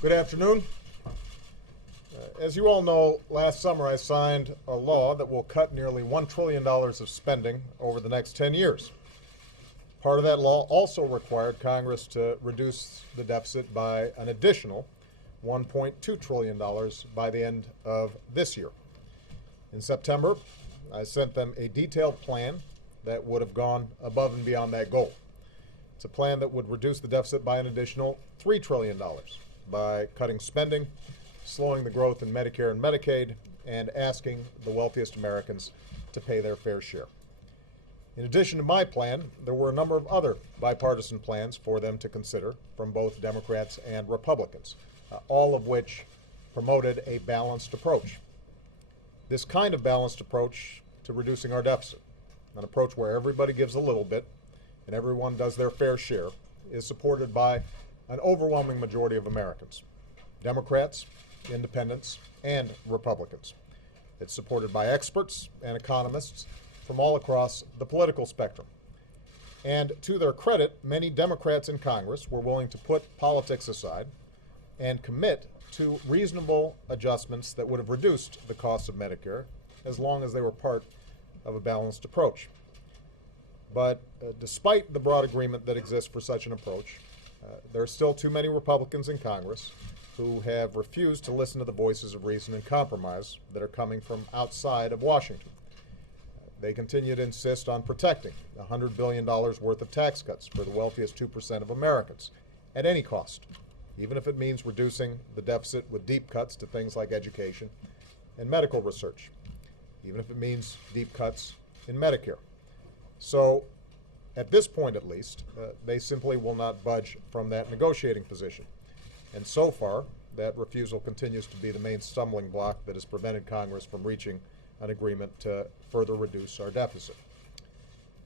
Good afternoon. As you all know, last summer I signed a law that will cut nearly $1 trillion of spending over the next 10 years. Part of that law also required Congress to reduce the deficit by an additional $1.2 trillion by the end of this year. In September, I sent them a detailed plan that would have gone above and beyond that goal. It's a plan that would reduce the deficit by an additional $3 trillion by cutting spending, slowing the growth in Medicare and Medicaid, and asking the wealthiest Americans to pay their fair share. In addition to my plan, there were a number of other bipartisan plans for them to consider from both Democrats and Republicans, all of which promoted a balanced approach. This kind of balanced approach to reducing our deficit, an approach where everybody gives a little bit and everyone does their fair share, is supported by an overwhelming majority of Americans, Democrats, Independents, and Republicans. It's supported by experts and economists from all across the political spectrum. And to their credit, many Democrats in Congress were willing to put politics aside and commit to reasonable adjustments that would have reduced the cost of Medicare as long as they were part of a balanced approach. But despite the broad agreement that exists for such an approach, there are still too many Republicans in Congress who have refused to listen to the voices of reason and compromise that are coming from outside of Washington. They continue to insist on protecting $100 billion worth of tax cuts for the wealthiest 2% of Americans at any cost, even if it means reducing the deficit with deep cuts to things like education and medical research, even if it means deep cuts in Medicare. So, at this point at least, they simply will not budge from that negotiating position. And so far, that refusal continues to be the main stumbling block that has prevented Congress from reaching an agreement to further reduce our deficit.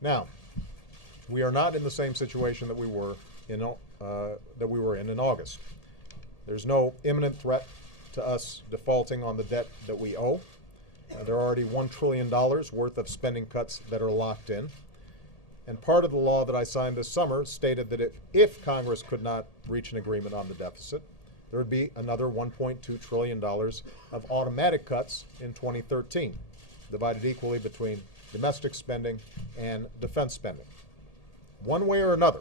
Now, we are not in the same situation that we were in August. There's no imminent threat to us defaulting on the debt that we owe. There are already $1 trillion worth of spending cuts that are locked in. And part of the law that I signed this summer stated that if Congress could not reach an agreement on the deficit, there would be another $1.2 trillion of automatic cuts in 2013, divided equally between domestic spending and defense spending. One way or another,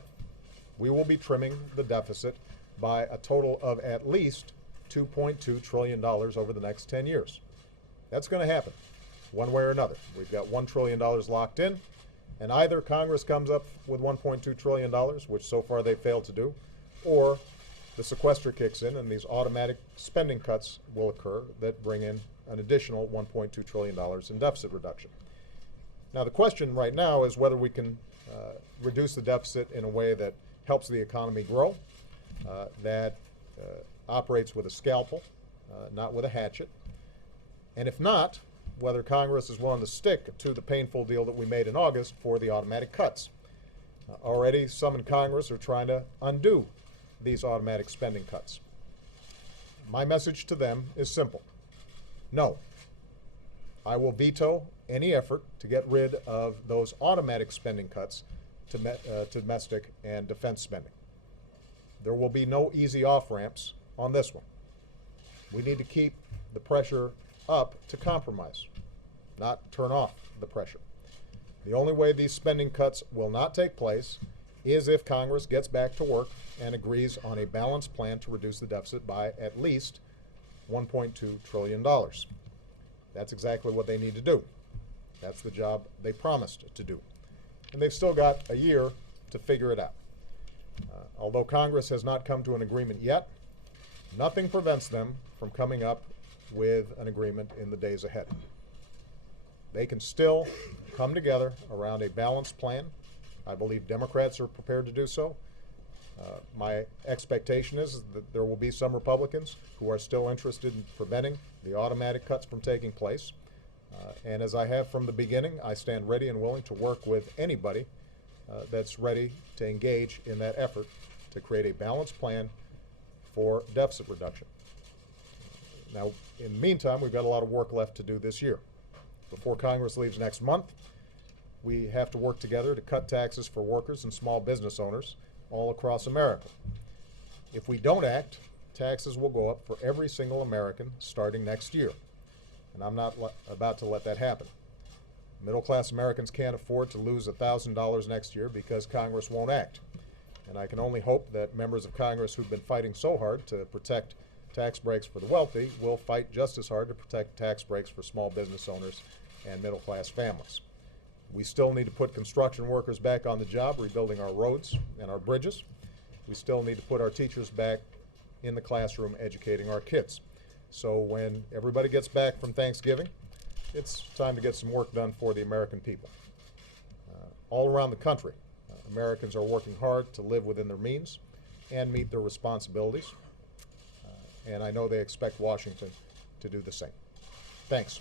we will be trimming the deficit by a total of at least $2.2 trillion over the next 10 years. That's going to happen, one way or another. We've got $1 trillion locked in, and either Congress comes up with $1.2 trillion, which so far they've failed to do, or the sequester kicks in and these automatic spending cuts will occur that bring in an additional $1.2 trillion in deficit reduction. Now, the question right now is whether we can reduce the deficit in a way that helps the economy grow, that operates with a scalpel, not with a hatchet. And if not, whether Congress is willing to stick to the painful deal that we made in August for the automatic cuts. Already, some in Congress are trying to undo these automatic spending cuts. My message to them is simple. No. I will veto any effort to get rid of those automatic spending cuts to domestic and defense spending. There will be no easy off-ramps on this one. We need to keep the pressure up to compromise, not turn off the pressure. The only way these spending cuts will not take place is if Congress gets back to work and agrees on a balanced plan to reduce the deficit by at least $1.2 trillion. That's exactly what they need to do. That's the job they promised to do. And they've still got a year to figure it out. Although Congress has not come to an agreement yet, nothing prevents them from coming up with an agreement in the days ahead. They can still come together around a balanced plan. I believe Democrats are prepared to do so. My expectation is that there will be some Republicans who are still interested in preventing the automatic cuts from taking place. And as I have from the beginning, I stand ready and willing to work with anybody that's ready to engage in that effort to create a balanced plan for deficit reduction. Now, in the meantime, we've got a lot of work left to do this year. Before Congress leaves next month, we have to work together to cut taxes for workers and small business owners all across America. If we don't act, taxes will go up for every single American starting next year. And I'm not about to let that happen. Middle-class Americans can't afford to lose $1,000 next year because Congress won't act. And I can only hope that members of Congress who've been fighting so hard to protect tax breaks for the wealthy will fight just as hard to protect tax breaks for small business owners and middle-class families. We still need to put construction workers back on the job, rebuilding our roads and our bridges. We still need to put our teachers back in the classroom educating our kids. So when everybody gets back from Thanksgiving, it's time to get some work done for the American people. All around the country, Americans are working hard to live within their means and meet their responsibilities. And I know they expect Washington to do the same. Thanks.